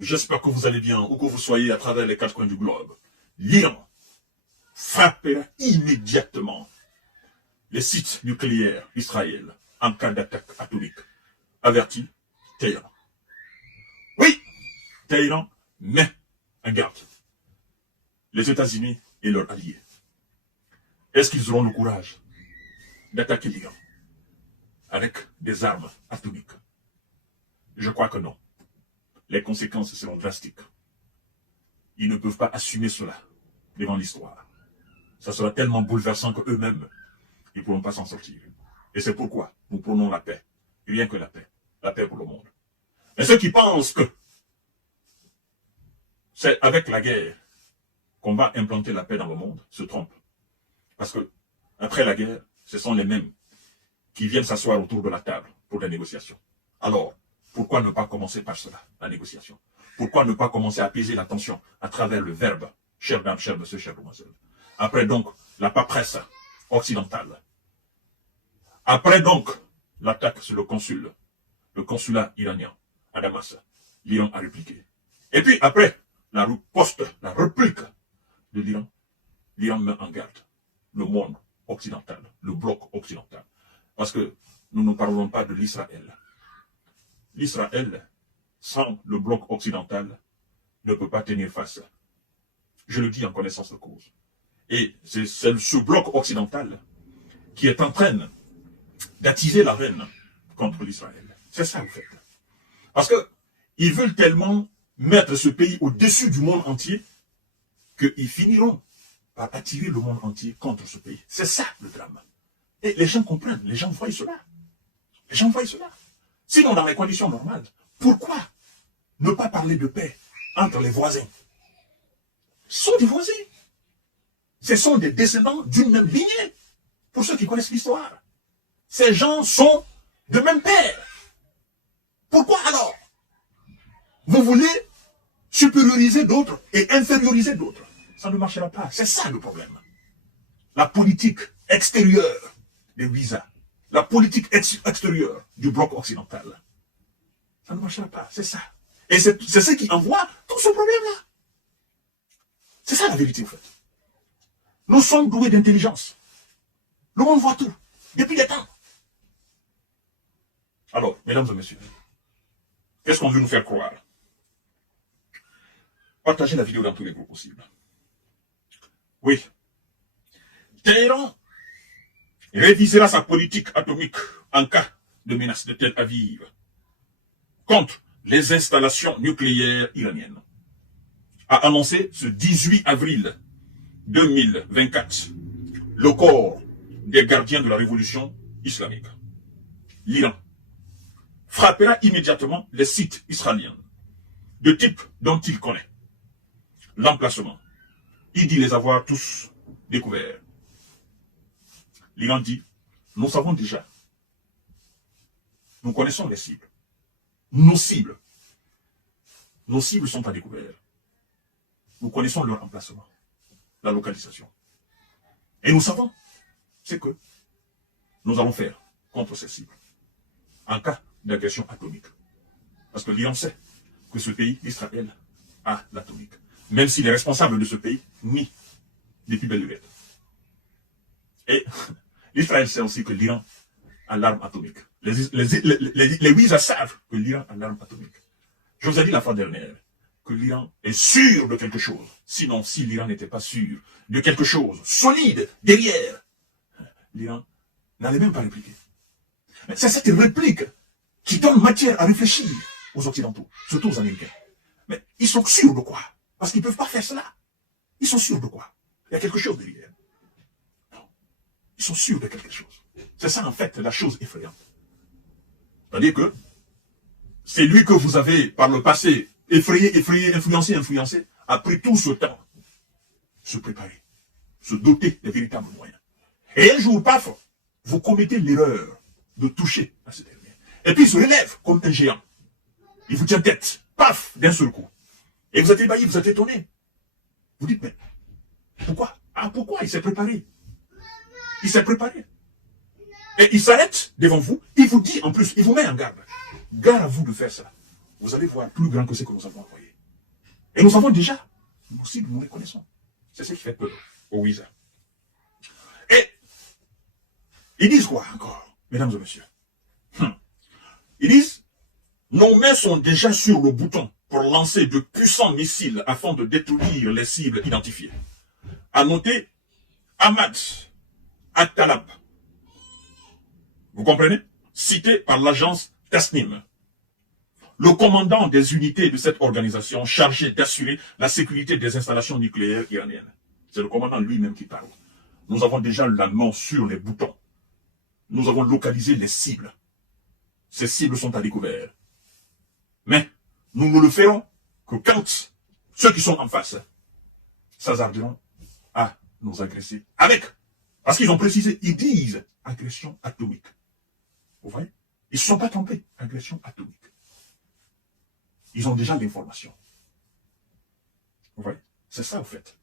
J'espère que vous allez bien, où que vous soyez à travers les quatre coins du globe. L'Iran frappera immédiatement les sites nucléaires d'Israël en cas d'attaque atomique. Averti Téhéran. Oui, Téhéran met en garde les États-Unis et leurs alliés. Est-ce qu'ils auront le courage d'attaquer l'Iran avec des armes atomiques? Je crois que non. Les conséquences seront drastiques. Ils ne peuvent pas assumer cela devant l'histoire. Ça sera tellement bouleversant qu'eux-mêmes, ils ne pourront pas s'en sortir. Et c'est pourquoi nous prônons la paix. Rien que la paix pour le monde. Mais ceux qui pensent que c'est avec la guerre qu'on va implanter la paix dans le monde se trompent. Parce que, après la guerre, ce sont les mêmes qui viennent s'asseoir autour de la table pour des négociations. Alors, pourquoi ne pas commencer par cela, la négociation? Pourquoi ne pas commencer à apaiser la tension à travers le verbe, chère dame, chère monsieur, chère demoiselle? Après donc, la paperasse occidentale. Après donc, l'attaque sur le consulat iranien à Damas. L'Iran a répliqué. Et puis après, la réplique de l'Iran, l'Iran met en garde le monde occidental, le bloc occidental. Parce que nous ne parlons pas de l'Israël. L'Israël, sans le bloc occidental, ne peut pas tenir face. Je le dis en connaissance de cause. Et c'est ce bloc occidental qui est en train d'attiser la haine contre l'Israël. C'est ça, en fait. Parce qu'ils veulent tellement mettre ce pays au-dessus du monde entier qu'ils finiront par attirer le monde entier contre ce pays. C'est ça, le drame. Et les gens comprennent, les gens voient cela. Les gens voient cela. Sinon, dans les conditions normales, pourquoi ne pas parler de paix entre les voisins? Ce sont des voisins. Ce sont des descendants d'une même lignée. Pour ceux qui connaissent l'histoire. Ces gens sont de même père. Pourquoi alors vous voulez supérioriser d'autres et inférioriser d'autres? Ça ne marchera pas. C'est ça le problème. La politique extérieure des visas. La politique extérieure du bloc occidental. Ça ne marchera pas. C'est ça. Et c'est ce qui envoie tout ce problème-là. C'est ça la vérité, en fait. Nous sommes doués d'intelligence. Le monde voit tout. Depuis des temps. Alors, mesdames et messieurs, qu'est-ce qu'on veut nous faire croire? Partagez la vidéo dans tous les groupes possibles. Oui. Téhéran révisera sa politique atomique en cas de menace de Tel Aviv contre les installations nucléaires iraniennes, a annoncé ce 18 avril 2024 le corps des gardiens de la révolution islamique. L'Iran frappera immédiatement les sites israéliens de type dont il connaît l'emplacement. Il dit les avoir tous découverts. L'Iran dit, nous savons déjà, nous connaissons les cibles. Nos cibles sont à découvert. Nous connaissons leur emplacement, la localisation. Et nous savons ce que nous allons faire contre ces cibles en cas d'agression atomique. Parce que l'Iran sait que ce pays, Israël, a l'atomique. Même si les responsables de ce pays nient depuis belle lurette. Et l'Israël sait aussi que l'Iran a l'arme atomique. Les Ouïs savent que l'Iran a l'arme atomique. Je vous ai dit la fois dernière que l'Iran est sûr de quelque chose. Sinon, si l'Iran n'était pas sûr de quelque chose solide derrière, l'Iran n'allait même pas répliquer. Mais c'est cette réplique qui donne matière à réfléchir aux Occidentaux, surtout aux Américains. Mais ils sont sûrs de quoi? Parce qu'ils ne peuvent pas faire cela. Ils sont sûrs de quoi? Il y a quelque chose derrière. Non. Ils sont sûrs de quelque chose. C'est ça en fait la chose effrayante. C'est-à-dire que c'est lui que vous avez par le passé effrayé, influencé, a pris tout ce temps se préparer, se doter des véritables moyens. Et un jour, paf, vous commettez l'erreur de toucher à ce dernier. Et puis il se relève comme un géant. Il vous tient tête, paf, d'un seul coup. Et vous êtes ébahi, vous êtes étonné. Vous dites, mais pourquoi? Ah, pourquoi? Il s'est préparé. Il s'est préparé. Et il s'arrête devant vous, il vous dit en plus, il vous met en garde. Garde à vous de faire ça. Vous allez voir plus grand que ce que nous avons envoyé. Et nous savons déjà, nous aussi, nous les connaissons. C'est ce qui fait peur aux Ouïsa. Et ils disent quoi encore, mesdames et messieurs? Ils disent, nos mains sont déjà sur le bouton pour lancer de puissants missiles afin de détruire les cibles identifiées. À noter, Ahmad At-Talab, vous comprenez? Cité par l'agence Tasnim, le commandant des unités de cette organisation chargé d'assurer la sécurité des installations nucléaires iraniennes. C'est le commandant lui-même qui parle. Nous avons déjà la main sur les boutons. Nous avons localisé les cibles. Ces cibles sont à découvert. Mais nous ne le ferons que quand ceux qui sont en face s'hasarderont à nous agresser avec. Parce qu'ils ont précisé, ils disent agression atomique. Vous voyez? Ils ne se sont pas trompés. Agression atomique. Ils ont déjà l'information. Vous voyez? C'est ça, au fait.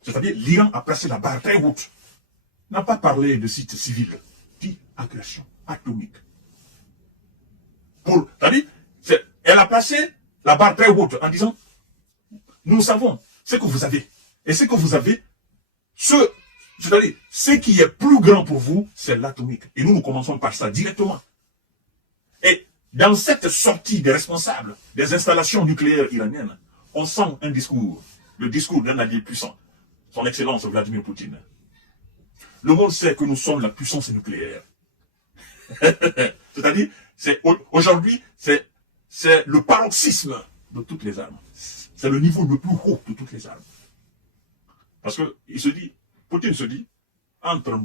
C'est-à-dire, l'Iran a placé la barre très haute. N'a pas parlé de site civil. Dit agression atomique. C'est-à-dire, elle a placé la barre très haute en disant, nous savons ce que vous avez. Et ce que vous avez, c'est-à-dire, ce qui est plus grand pour vous, c'est l'atomique. Et nous commençons par ça directement. Et dans cette sortie des responsables des installations nucléaires iraniennes, on sent un discours, le discours d'un allié puissant, son Excellence Vladimir Poutine. Le monde sait que nous sommes la puissance nucléaire. C'est-à-dire, aujourd'hui, c'est le paroxysme de toutes les armes. C'est le niveau le plus haut de toutes les armes. Parce que Poutine se dit, entre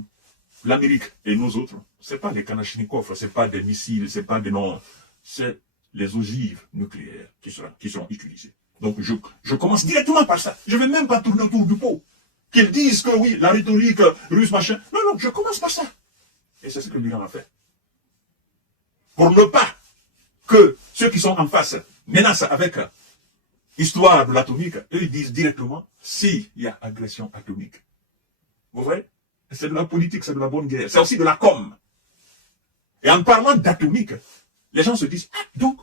l'Amérique et nous autres, c'est pas des Kalachnikov, c'est pas des missiles, c'est pas des noms, c'est les ogives nucléaires qui seront utilisées. Donc je commence directement par ça. Je ne vais même pas tourner autour du pot. Qu'ils disent que oui, la rhétorique russe, machin. Non, non, je commence par ça. Et c'est ce que l'Iran a fait. Pour ne pas que ceux qui sont en face menacent avec l'histoire de l'atomique, eux ils disent directement s'il y a agression atomique. Vous voyez? C'est de la politique, c'est de la bonne guerre. C'est aussi de la com. Et en parlant d'atomique, les gens se disent, ah, donc,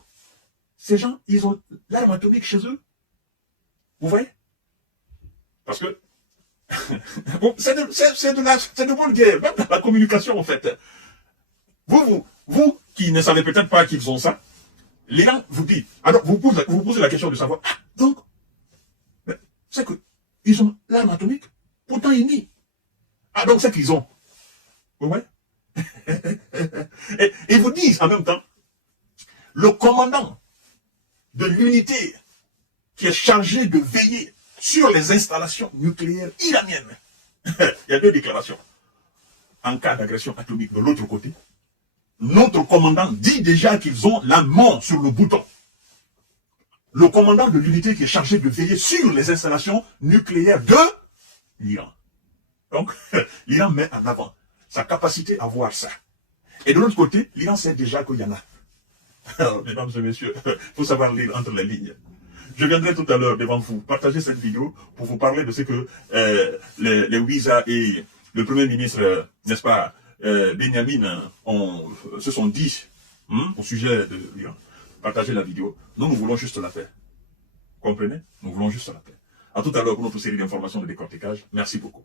ces gens, ils ont l'arme atomique chez eux. Vous voyez? Parce que bon, c'est de bonne guerre, même dans la communication en fait. Vous qui ne savez peut-être pas qu'ils ont ça, les gens vous disent, alors vous posez la question de savoir, ah, donc, c'est que ils ont l'arme atomique, pourtant ils nient. Ah, donc c'est qu'ils ont. Vous voyez? Et vous disent en même temps, le commandant de l'unité qui est chargé de veiller sur les installations nucléaires iraniennes. Il y a deux déclarations. En cas d'agression atomique de l'autre côté, notre commandant dit déjà qu'ils ont la main sur le bouton. Le commandant de l'unité qui est chargé de veiller sur les installations nucléaires de l'Iran. Donc, l'Iran met en avant sa capacité à voir ça. Et de l'autre côté, l'Iran sait déjà qu'il y en a. Alors, mesdames et messieurs, il faut savoir lire entre les lignes. Je viendrai tout à l'heure devant vous partager cette vidéo pour vous parler de ce que les Ouïsa et le Premier ministre, n'est-ce pas, Benjamin, se sont dit au sujet de l'Iran. Partagez la vidéo. Nous voulons juste la paix. Comprenez? Nous voulons juste la paix. À tout à l'heure pour notre série d'informations de décortiquage. Merci beaucoup.